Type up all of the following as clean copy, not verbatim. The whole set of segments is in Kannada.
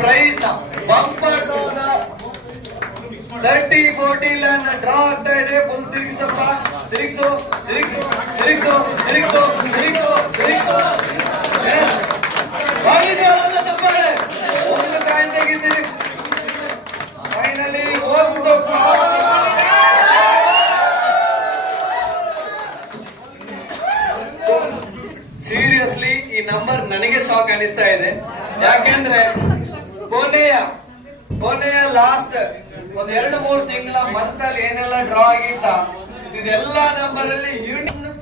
ಪ್ರೈಸ್ ನ ಬಂಪರ್ 30-40 ಲ್ಯಾಂಡ್ ಡ್ರಾ ಆಗ್ತಾ ಇದೆ. ಫುಲ್ ತಿರುಗಿಸಪ್ಪ, ತಿರುಗಿಸು ತಿರುಗಿಸು ತಿರುಗಿಸು ತಿರುಗಿಸು ತಿರುಗಿಸು ತಿರುಗಿಸು. ತಪ್ಪಾಳೆ ಒಂದು ಕಾಯಿನ್ ತೆಗಿದ್ದೀರಿ. ಫೈನಲಿ ಹೋಗ್ಬಿಟ್ಟು ಸೀರಿಯಸ್ಲಿ ಈ ನಂಬರ್ ನನಗೆ ಶಾಕ್ ಅನಿಸ್ತಾ ಇದೆ. ಯಾಕೆಂದ್ರೆ ಕೊನೆಯ ಲಾಸ್ಟ್ ಒಂದ್ 2-3 ತಿಂಗಳ ಮಂತ್ ಅಲ್ಲಿ ಏನೆಲ್ಲ ಡ್ರಾ ಆಗಿತ್ತ ಇದೆಲ್ಲ ನಂಬರ್ ಅಲ್ಲಿ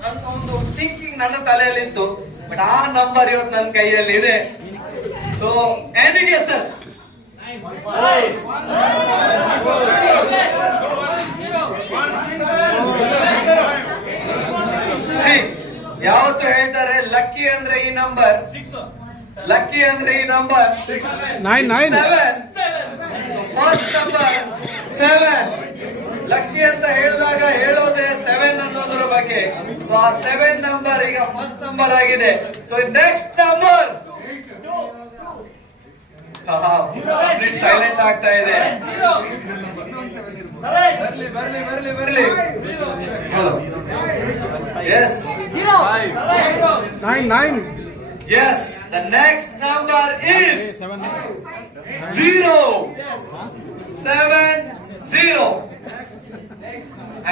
ಅಂತ ಒಂದು ಥಿಂಕಿಂಗ್ ನನ್ನ ತಲೆಯಲ್ಲಿತ್ತು. ಬಟ್ ಆ ನಂಬರ್ ಇವತ್ತು ನನ್ನ ಕೈಯಲ್ಲಿ ಇದೆ. So any guesses? ಯಾವತ್ತು ಹೇಳ್ತಾರೆ ಲಕ್ಕಿ ಅಂದ್ರೆ ಈ ನಂಬರ್, ಲಕ್ಕಿ ಅಂದ್ರೆ ಈ ನಂಬರ್ 7. First number 7. ಲಕ್ಕಿ ಅಂತ ಹೇಳಿದಾಗ ಹೇಳೋದೇ 7 ಅನ್ನೋದ್ರ ಬಗ್ಗೆ. ಸೊ ಆ 7 ನಂಬರ್ ಈಗ ಫಸ್ಟ್ ನಂಬರ್ ಆಗಿದೆ. ಸೊ ನೆಕ್ಸ್ಟ್ ನಂಬರ್ ಸೈಲೆಂಟ್ ಆಗ್ತಾ ಇದೆ. ಬರ್ಲಿ ಬರ್ಲಿ ಬರ್ಲಿ ಬರ್ಲಿ. Hello yes 9. Yes, the next number is 0. 7-0.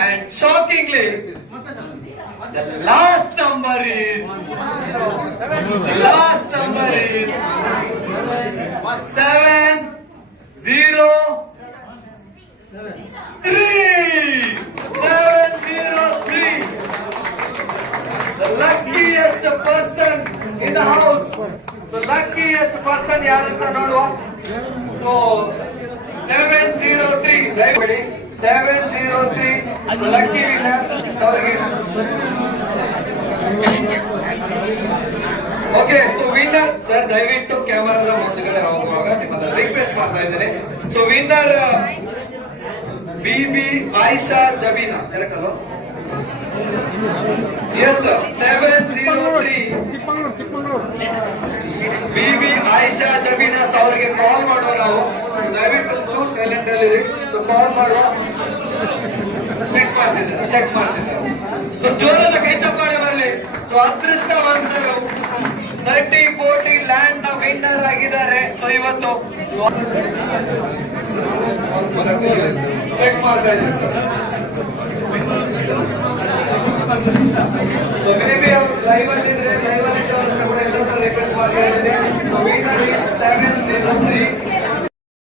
And shockingly, the last number is 7-0-3. 7-0-3. The luckiest person in the house. So luckiest person ಯಾರಂತ ನೋಡುವ. So 703 ದಯವಿಡಿ 703 ಲಕ್ಕಿ ವಿನ್ನರ್ ಅವರಿಗೆ. ಓಕೆ, ಸೊ ವಿನ್ನರ್ ಸರ್ ದಯವಿಟ್ಟು ಕ್ಯಾಮರಾದ ಮುಂದಗಡೆ ಹೋಗುವಾಗ ನಿಮ್ಮನ್ನ ರಿಕ್ವೆಸ್ಟ್ ಮಾಡ್ತಾ ಇದ್ದೇನೆ. So winner Bibi Ayesha Jabeena, correct ಅಲ್ವಾ? ಎಸ್ ಸರ್ 703 ಬಿಬಿ ಆಯಿಷಾ ಜಬೀನಾಸ್ ಅವರಿಗೆ ಕಾಲ್ ಮಾಡುವ ನಾವು. ದಯವಿಟ್ಟು ಚೂರು ಸೈಲೆಂಟ್ ಅಲ್ಲಿ. ಸೊ ಕಾಲ್ ಮಾಡುವ. ಚೆಕ್ ಮಾಡ್ತಿದ್ದಾರೆ. ಸೊ ಜೋರಾದ ಕೈ ಚಪ್ಪಾಳೆ ಬರಲಿ. ಸೊ ಅದೃಷ್ಟವಂತರು 30-40 ಲ್ಯಾಂಡ್ ನ ವಿನ್ನರ್ ಆಗಿದ್ದಾರೆ. ಸೊ ಇವತ್ತು ಚೆಕ್ ಮಾಡ್ತಾ ಇದ್ದೀವಿ ಸರ್. ಸೊ ಮೇಬಿ ಅವರು ಲೈವ್ ಅಲ್ಲಿ ಇದ್ರೆ ಲೈವ್ ಅಲ್ಲಿ ಎಲ್ಲರೂ ರಿಕ್ವೆಸ್ಟ್ ಮಾಡ್ತಾ ಇದ್ದೀನಿ. So winner is 7